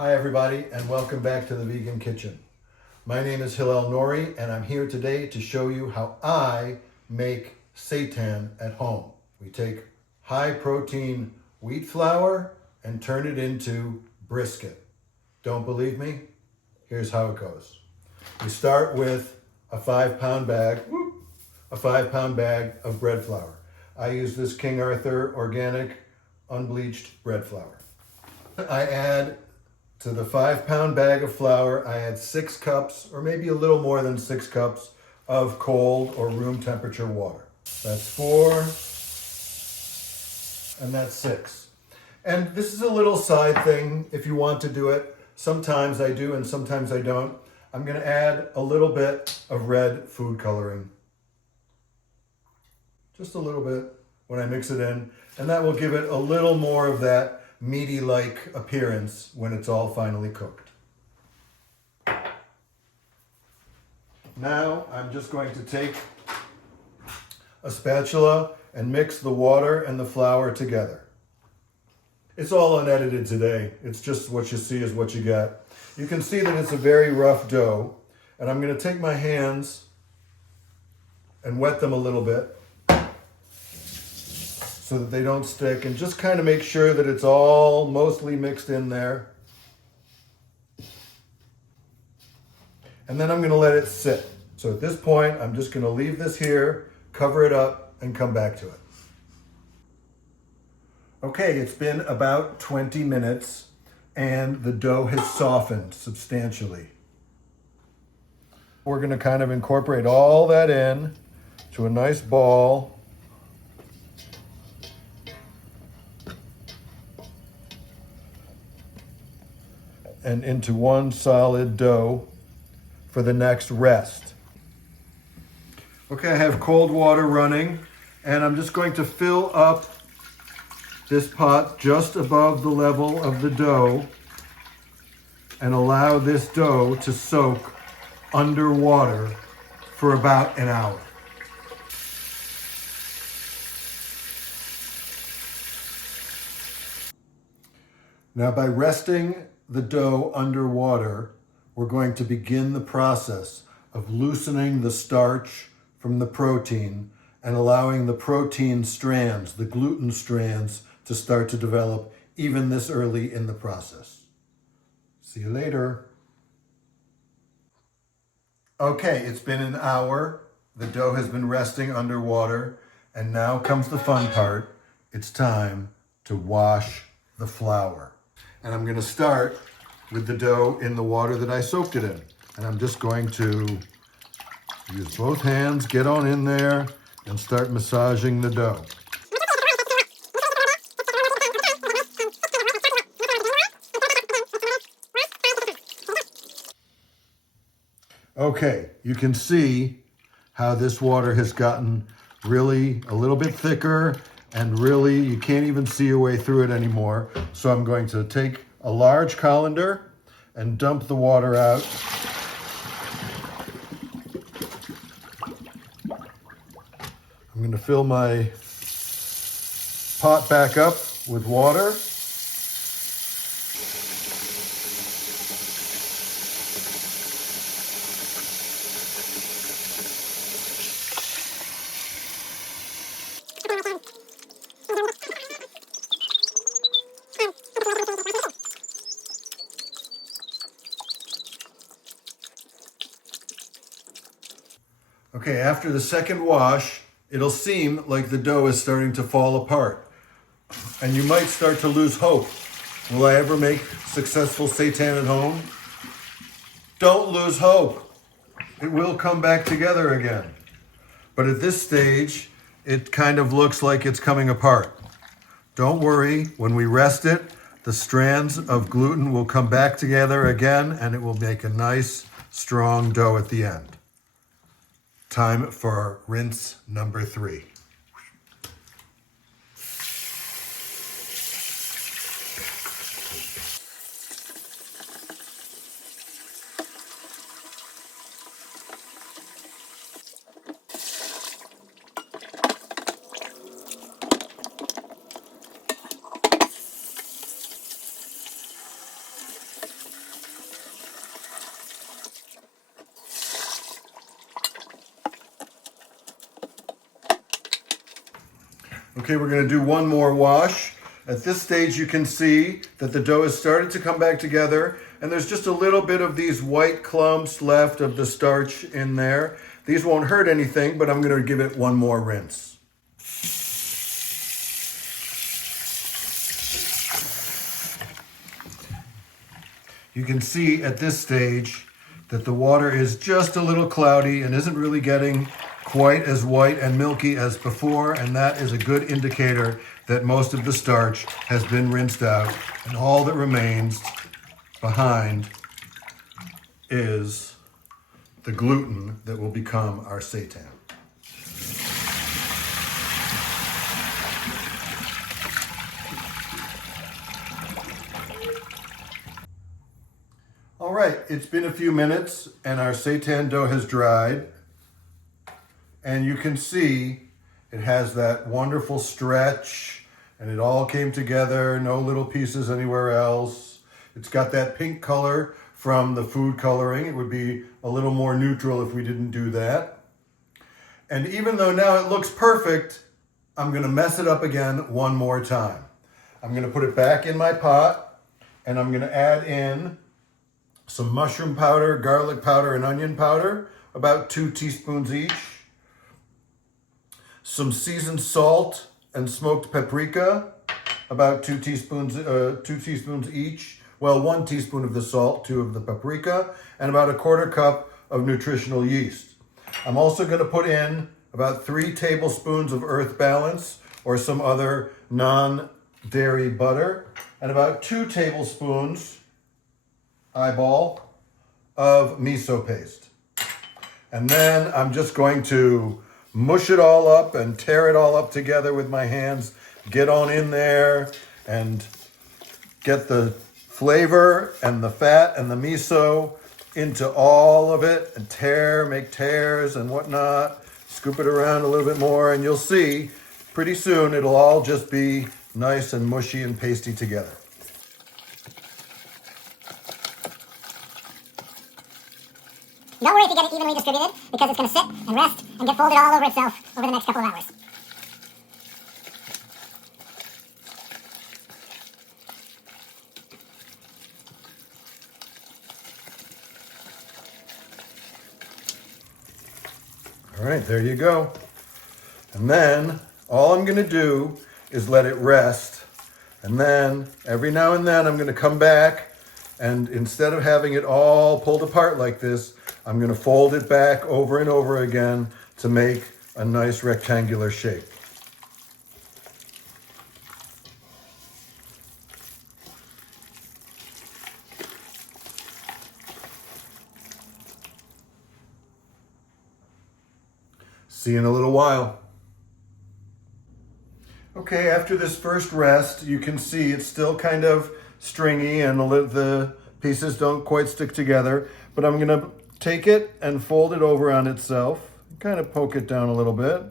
Hi everybody and welcome back to the Vegan Kitchen. My name is Hillel Nori and I'm here today to show you how I make seitan at home. We take high protein wheat flour and turn it into brisket. Don't believe me? Here's how it goes. We start with a 5-pound bag of bread flour. I use this King Arthur organic unbleached bread flour. I add to the 5-pound bag of flour, I add 6 cups, or maybe a little more than 6 cups, of cold or room temperature water. That's 4, and that's 6. And this is a little side thing if you want to do it. Sometimes I do and sometimes I don't. I'm going to add a little bit of red food coloring. Just a little bit when I mix it in. And that will give it a little more of that meaty-like appearance when it's all finally cooked. Now I'm just going to take a spatula and mix the water and the flour together. It's all unedited today. It's just what you see is what you get. You can see that it's a very rough dough, and I'm going to take my hands and wet them a little bit so that they don't stick, and just kind of make sure that it's all mostly mixed in there. And then I'm going to let it sit. So at this point, I'm just going to leave this here, cover it up, and come back to it. Okay, it's been about 20 minutes, and the dough has softened substantially. We're going to kind of incorporate all that in to a nice ball. And into one solid dough for the next rest. Okay, I have cold water running, and I'm just going to fill up this pot just above the level of the dough and allow this dough to soak underwater for about an hour. Now, by resting the dough underwater, we're going to begin the process of loosening the starch from the protein and allowing the protein strands, the gluten strands, to start to develop even this early in the process. See you later. Okay, it's been an hour. The dough has been resting underwater, and now comes the fun part. It's time to wash the flour. And I'm going to start with the dough in the water that I soaked it in. And I'm just going to use both hands, get on in there, and start massaging the dough. Okay, you can see how this water has gotten really a little bit thicker, and really you can't even see your way through it anymore. So I'm going to take a large colander and dump the water out. I'm going to fill my pot back up with water. Okay, after the second wash, it'll seem like the dough is starting to fall apart. And you might start to lose hope. Will I ever make successful seitan at home? Don't lose hope. It will come back together again. But at this stage, it kind of looks like it's coming apart. Don't worry, when we rest it, the strands of gluten will come back together again, and it will make a nice, strong dough at the end. Time for rinse number 3. Okay, we're going to do one more wash. At this stage, you can see that the dough has started to come back together, and there's just a little bit of these white clumps left of the starch in there. These won't hurt anything, but I'm going to give it one more rinse. You can see at this stage that the water is just a little cloudy and isn't really getting quite as white and milky as before, and that is a good indicator that most of the starch has been rinsed out, and all that remains behind is the gluten that will become our seitan. All right, it's been a few minutes and our seitan dough has dried. And you can see it has that wonderful stretch and it all came together, no little pieces anywhere else. It's got that pink color from the food coloring. It would be a little more neutral if we didn't do that. And even though now it looks perfect, I'm gonna mess it up again one more time. I'm gonna put it back in my pot and I'm gonna add in some mushroom powder, garlic powder, and onion powder, about 2 teaspoons each. Some seasoned salt and smoked paprika, about 2 teaspoons each. Well, 1 teaspoon of the salt, 2 of the paprika, and about 1/4 cup of nutritional yeast. I'm also going to put in about 3 tablespoons of Earth Balance or some other non-dairy butter, and about 2 tablespoons eyeball of miso paste. And then I'm just going to mush it all up and tear it all up together with my hands. Get on in there and get the flavor and the fat and the miso into all of it and make tears and whatnot. Scoop it around a little bit more and you'll see pretty soon it'll all just be nice and mushy and pasty together. Don't worry if you get it evenly distributed, because it's going to sit and rest and get folded all over itself over the next couple of hours. All right, there you go. And then all I'm going to do is let it rest. And then every now and then I'm going to come back, and instead of having it all pulled apart like this, I'm going to fold it back over and over again to make a nice rectangular shape. See you in a little while. Okay, after this first rest, you can see it's still kind of stringy and the pieces don't quite stick together, but I'm going to take it and fold it over on itself, kind of poke it down a little bit,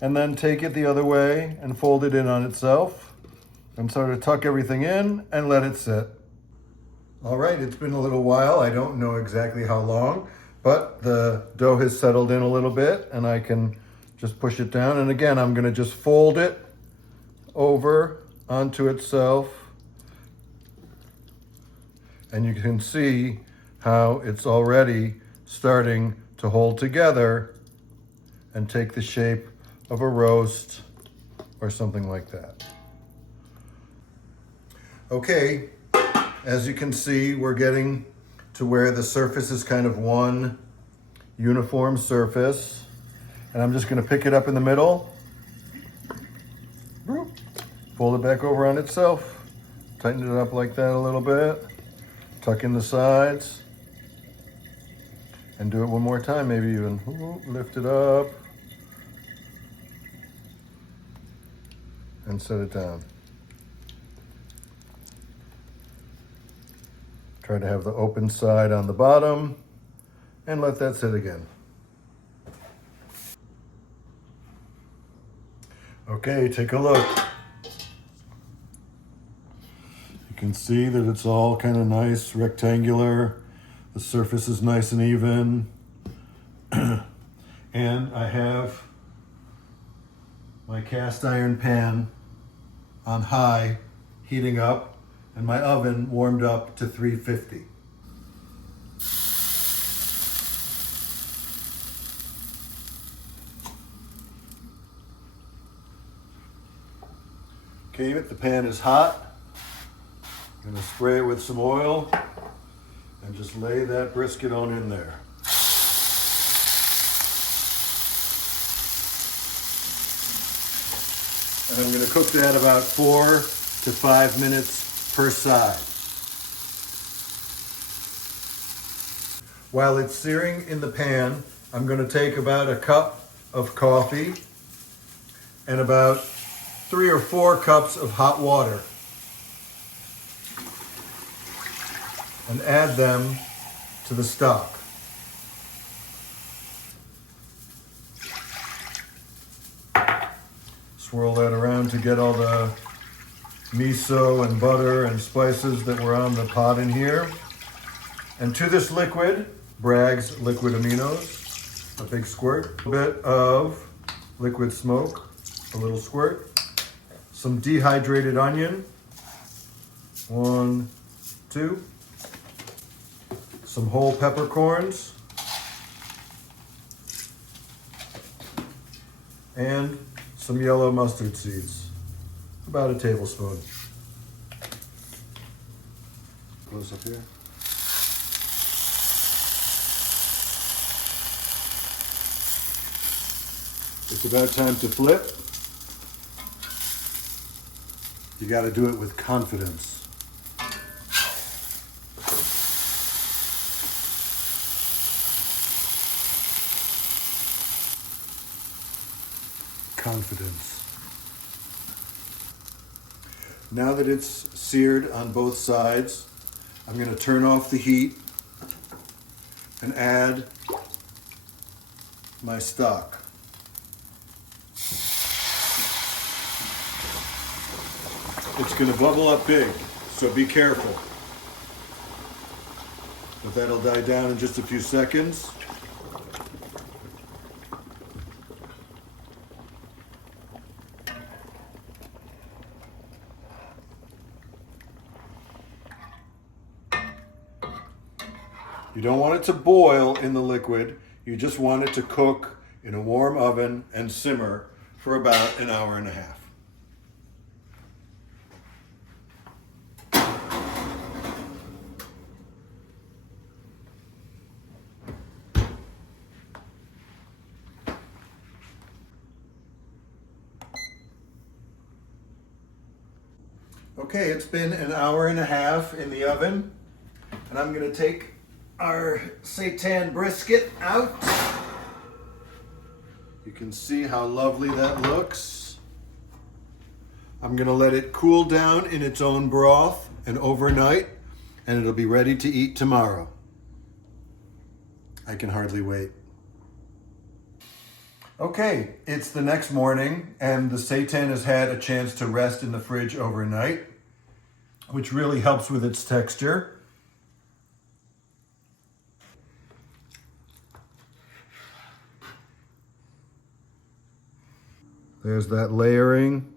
and then take it the other way and fold it in on itself, and sort of tuck everything in and let it sit. All right, it's been a little while. I don't know exactly how long, but the dough has settled in a little bit and I can just push it down. And again, I'm gonna just fold it over onto itself. And you can see how it's already starting to hold together and take the shape of a roast or something like that. Okay, as you can see, we're getting to where the surface is kind of one uniform surface. And I'm just going to pick it up in the middle, fold it back over on itself, tighten it up like that a little bit, tuck in the sides, and do it one more time, maybe even lift it up and set it down. Try to have the open side on the bottom and let that sit again. Okay, take a look. You can see that it's all kind of nice, rectangular. The surface is nice and even. And I have my cast iron pan on high, heating up, and my oven warmed up to 350. Okay, the pan is hot. I'm gonna spray it with some oil and just lay that brisket on in there. And I'm gonna cook that about 4 to 5 minutes per side. While it's searing in the pan, I'm gonna take about a cup of coffee and about 3 or 4 cups of hot water and add them to the stock. Swirl that around to get all the miso and butter and spices that were on the pot in here. And to this liquid, Bragg's liquid aminos, a big squirt, a bit of liquid smoke, a little squirt, some dehydrated onion, 1, 2, some whole peppercorns, and some yellow mustard seeds, about a tablespoon. Close up here. It's about time to flip. You got to do it with confidence. Confidence. Now that it's seared on both sides, I'm going to turn off the heat and add my stock. It's going to bubble up big, so be careful. But that'll die down in just a few seconds. You don't want it to boil in the liquid. You just want it to cook in a warm oven and simmer for about an hour and a half. Okay, it's been an hour and a half in the oven, and I'm going to take our seitan brisket out. You can see how lovely that looks. I'm going to let it cool down in its own broth and overnight, and it'll be ready to eat tomorrow. I can hardly wait. Okay, it's the next morning, and the seitan has had a chance to rest in the fridge overnight, which really helps with its texture. There's that layering.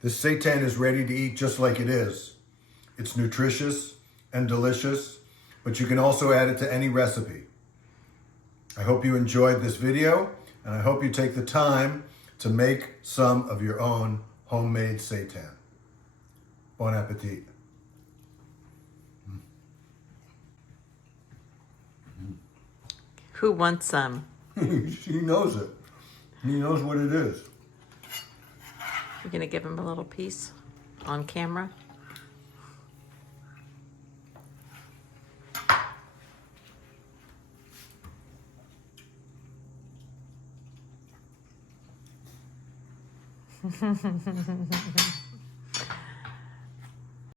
This seitan is ready to eat just like it is. It's nutritious and delicious, but you can also add it to any recipe. I hope you enjoyed this video, and I hope you take the time to make some of your own homemade seitan. Bon appetit. Who wants some? He knows it. He knows what it is. You're gonna give him a little piece on camera?